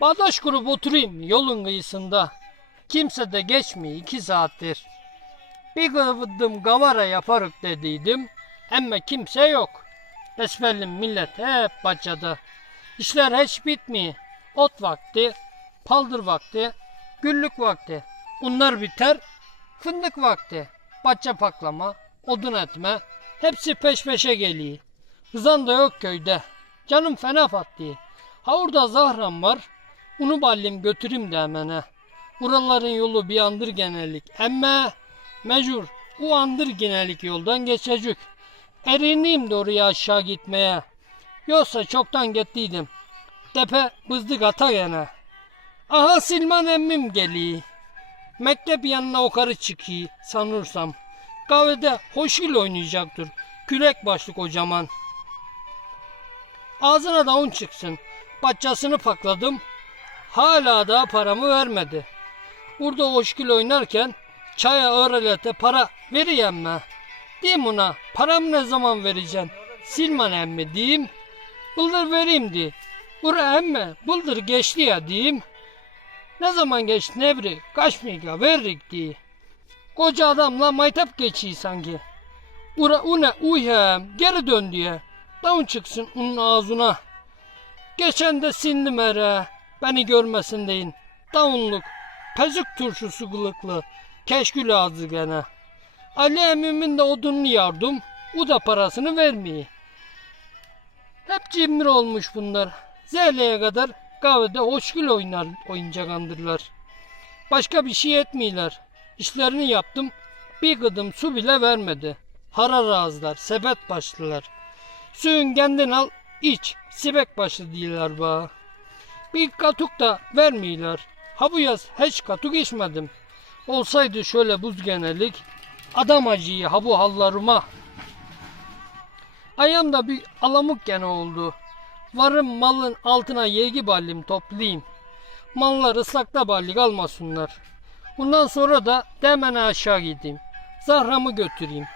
Bağdaş kurup oturayım yolun kıyısında. Kimse de geçmiyor iki saattir. Bir kıvıdım gavara yaparık dediydim. Ama kimse yok. Besbelli millet hep bacada. İşler hiç bitmiyor. Ot vakti, paldır vakti, güllük vakti. Bunlar biter. Fındık vakti. Bahçe paklama, odun etme. Hepsi peş peşe geliyor. Rızan da yok köyde. Canım fena pattı. Ha orada Zahram var. Onu ballim götüreyim de hemene. Buraların yolu bir andır genellik. Emme mecbur o andır genellik yoldan geçecek. Erineyim de oraya aşağı gitmeye. Yoksa çoktan gittiydim. Tepe bızdık ata gene. Aha Silman emmim geliyor. Mektep yanına o karı çıkıyor sanırsam. Kahvede hoşgül oynayacaktır. Kürek başlı kocaman. Ağzına da un çıksın. Bacasını pakladım. Hala da paramı vermedi. Burada hoşgül oynarken çaya öğrelete para veriyem mi? Diyeyim ona param ne zaman vereceksin? Silman emmi diyeyim. Bıldır vereyim di. Bura emme bıldır geçti ya diyeyim. Ne zaman geçti nebri kaç miga veririk diye. Koca adamla maytap geçiyor sanki. Ura une uyhem geri dön diye. Davun çıksın onun ağzına. Geçen de sindim ere. Beni görmesin deyin. Davunluk. Pezük turşusu kılıklı. Keşkül ağzı gene. Ali emmimin de odununu yardım. O da parasını vermiyor. Hep cimri olmuş bunlar. Zeyle'ye kadar kahvede hoşgül oynar oyuncak andırlar. Başka bir şey etmiyorlar. İşlerini yaptım. Bir gıdım su bile vermedi. Harar ağızlar, sepet başlılar. Suyun kendin al, iç. Sibek başlı diyorlar ba. Bir katuk da vermiyorlar. Ha bu yaz hiç katuk içmedim. Olsaydı şöyle buz genelik. Adam acıyı ha bu hallarıma. Ayağımda bir alamuk gene oldu. Varım malın altına yegi ballim toplayayım. Mallar ıslakta ballik almasınlar. Bundan sonra da demen aşağı gideyim. Zahramı götüreyim.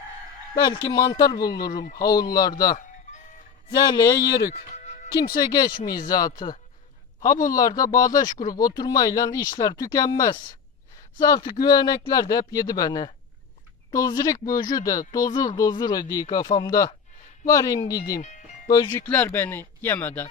Belki mantar bulurum havullarda. Zerleye yürük. Kimse geçmiyor zatı. Havullarda bağdaş kurup oturmayla işler tükenmez. Zartı güvenekler de hep yedi beni. Dozirik böcü de dozur dozur ediyor kafamda. Varayım gideyim. Böcükler beni yemeden.